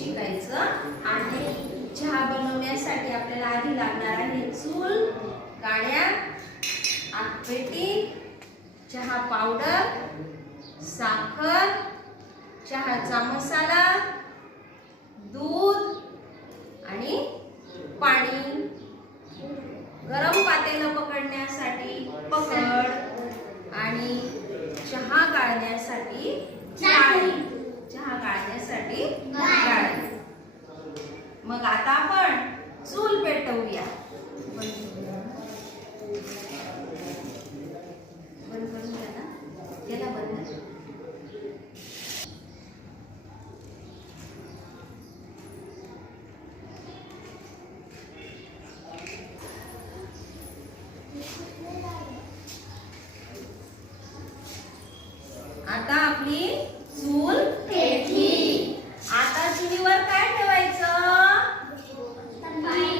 शिकायचं. आणि चहा बनवण्यासाठी आपल्याला आधी लागणार आहे चूल गाड्या आगपेटी चहा पावडर साखर चहाचा मसाला दूध आणि पाणी. गरम पातेलं पकडण्यासाठी पकड आणि चहा गाळण्यासाठी चहा गाळण्यासाठी गाळी मग आता आपण चूल पेटवूया. बंद करून द्या ना. गेला बंद. आता आपली चूल पेटली आता चुलीवर काय ठेवायचं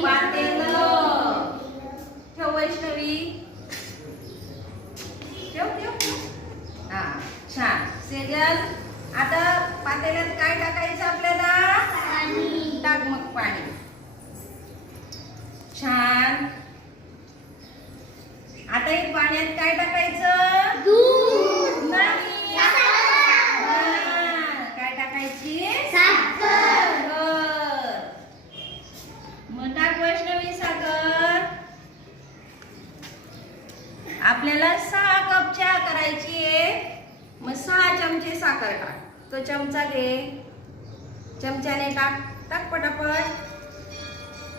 पातेलं ठेव वैष्णवी ठेव ठेव ठेव. हा छान. सेजल आता पातेल्यात काय टाकायचं आपल्याला? टाक मग पाणी. छान. आता हे पाण्यात काय टाकायचं नाही हा, काय टाकायची साखर मग टाक वैष्णवी साखर आपल्याला सहा कप चहा करायची आहे. मग सहा चमचे साखर टाक. तो चमचा घे. चमच्याने टाक. टाक पटापट.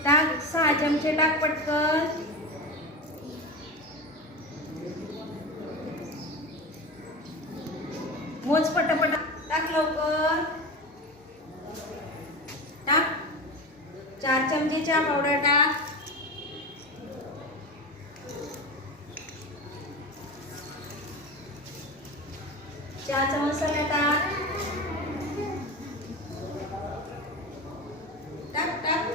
टाक. सहा चमचे टाक पटकन. मोज पटापट. टाक लवकर. टाक. चार चमचे चहा पावडर टाक. चहाचा मसाला टाक टाक टाक.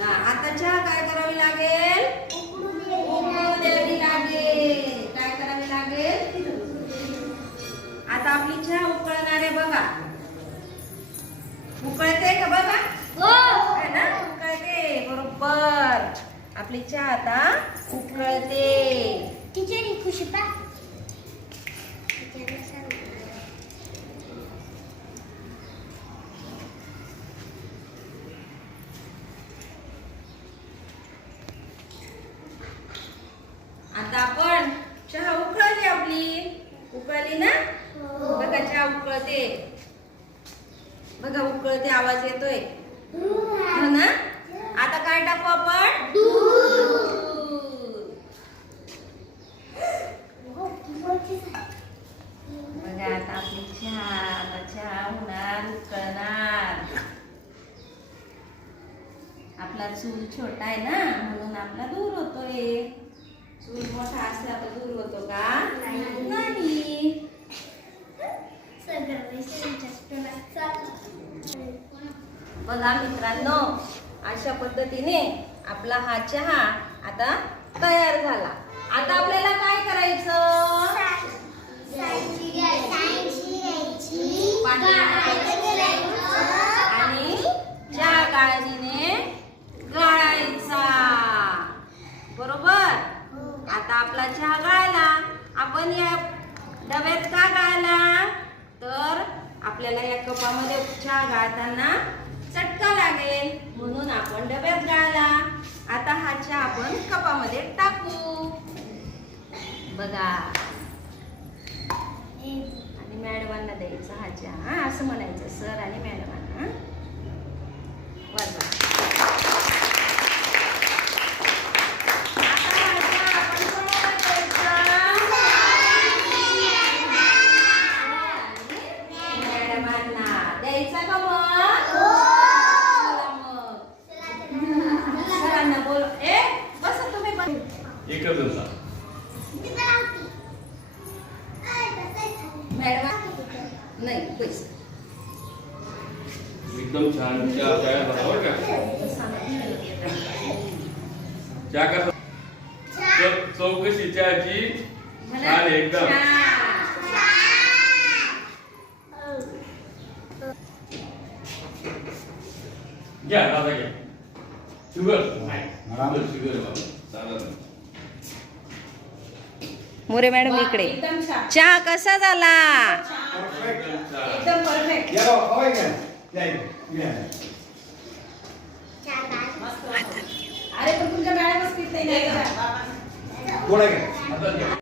हा आता चहा काय करावी लागेल? उकळू द्यावी लागेल. काय करावी लागेल? आता आपली चहा उकळणार आहे बघा. उकळते का बघा? है. ना? उकळते बरोबर. आपली चहा आता उकळते. आता आपण चहा उकळली आपली. उकळली ना? बघा चहा उकळते. बघा उकळते आवाज येतोय. हो ना? आता काय टाकू आपण. बघा आता आपली चहा आता चहा होणार उकळणार. आपला चूल छोटा आहे ना म्हणून आपला दूर होतोय चूल मोठा असला तर दूर होतो का नाही बघा मित्रांनो अशा पद्धतीने आपला हा चहा आता तयार झाला. आता आपल्याला काय करायचं? आणि चहा गाळणीने गाळायचा. बरोबर? आता आपला चहा गाळला आपण या डब्यात का गाळला तर आपल्याला या कपामध्ये चहा गाळताना चटका लागेल. म्हणून आपण डब्यात गाळला. आता हा चहा आपण कपामध्ये टाकू. बघा. आणि मॅडमांना द्यायचा हा चहा हा, असं म्हणायचं. सर आणि मॅडमांना. पैसे एकदम छान. चहा तयार झाला बरं का? चहा कसा? चौकशी चहाची. छान एकदम. घ्या दादा घ्या. शुगर नाही शुगर बाबा. दादा मोरे मॅडम इकडे. चहा कसा झाला? अरे पण तुमच्या मॅडमच